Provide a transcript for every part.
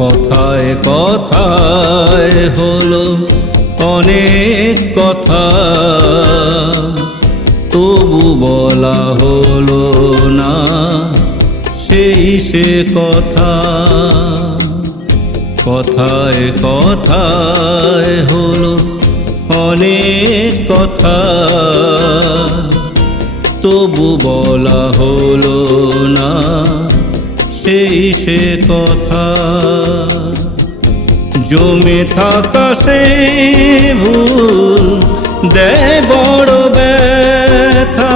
কথায় কথায় হলো অনেক কথা, তবু বলা হলো না সেই সে কথা। কথায় কথায় হলো অনেক কথা, তবু বলা হলো না সেই সে কথা। জমে থাকা সেই ভুল দেয় বড় ব্যথা,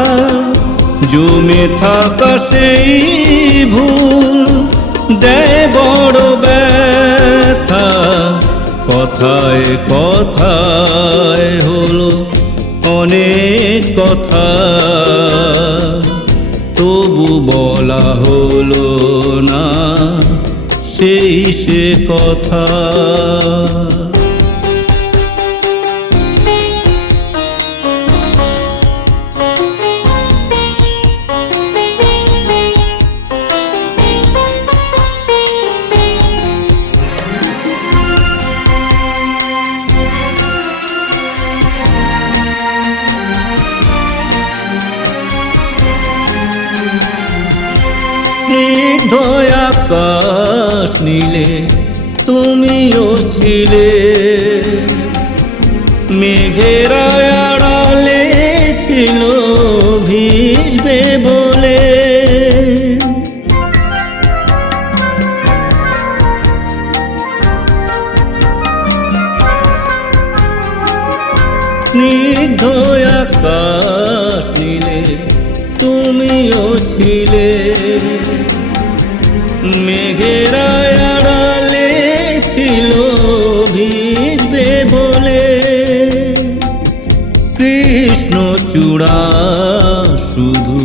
জমে থাকা সেই ভুল দেয় বড় ব্যথা। কথায় কথায় হলো অনেক কথা, তবু বলা হলো না সেই সে কথা। স্নিগ্ধ আকাশ নীলে তুমিও ছিলে, মেঘের আড়ালে ছিল ভিজবে বলে। স্নিগ্ধ আকাশ নীলে তুমিও ছিলে, মেঘের আড়ালে ছিল ভিজবে বলে। কৃষ্ণচূড়া শুধু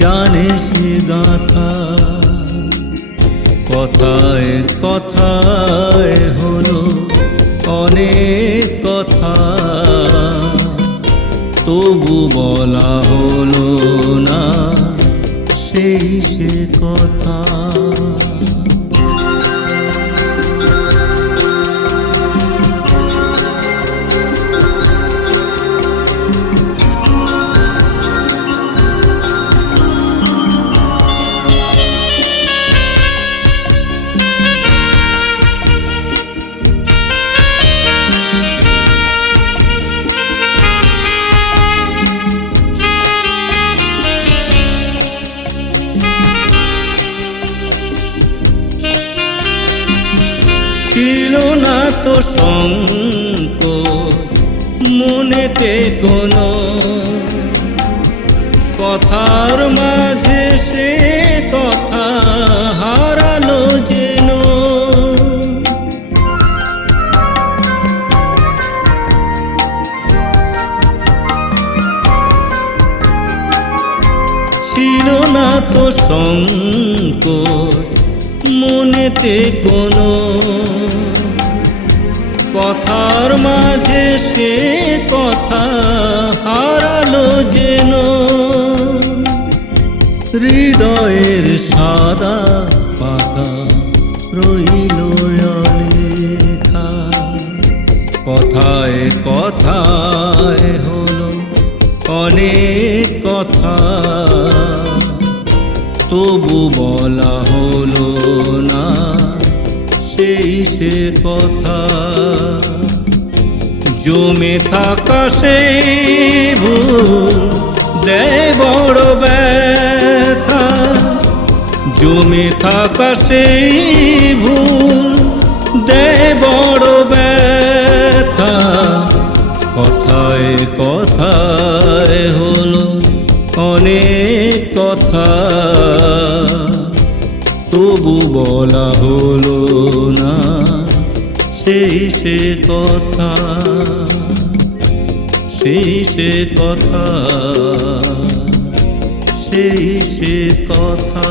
জানে সে গাথা, কথায় কথায় হলো অনেক কথা, তবু বলা হলো না সেই সে কথা। ছিল না তো সংকোচ মনেতে কোনো, কথার মাঝে সে কথা হারালো যেন। ছিল না তো সংকোচ মনেতে কোনো, কথার মাঝে সে কথা হারালো যেন। হৃদয়ের সাদা পাতা রইল লেখা, কথায় কথায় হলো অনেক কথা, তবু বলা হলো না সেই সে কথা। জমে থাকা সেই ভুল দেয় বড় ব্যথা, জমে থাকা সেই ভুল দেয় বড় ব্যথা। কথায় কথায় হলো অনেক কথা, তবু বলা হলো না সেই সে কথা, সেই সে কথা, সেই সে কথা।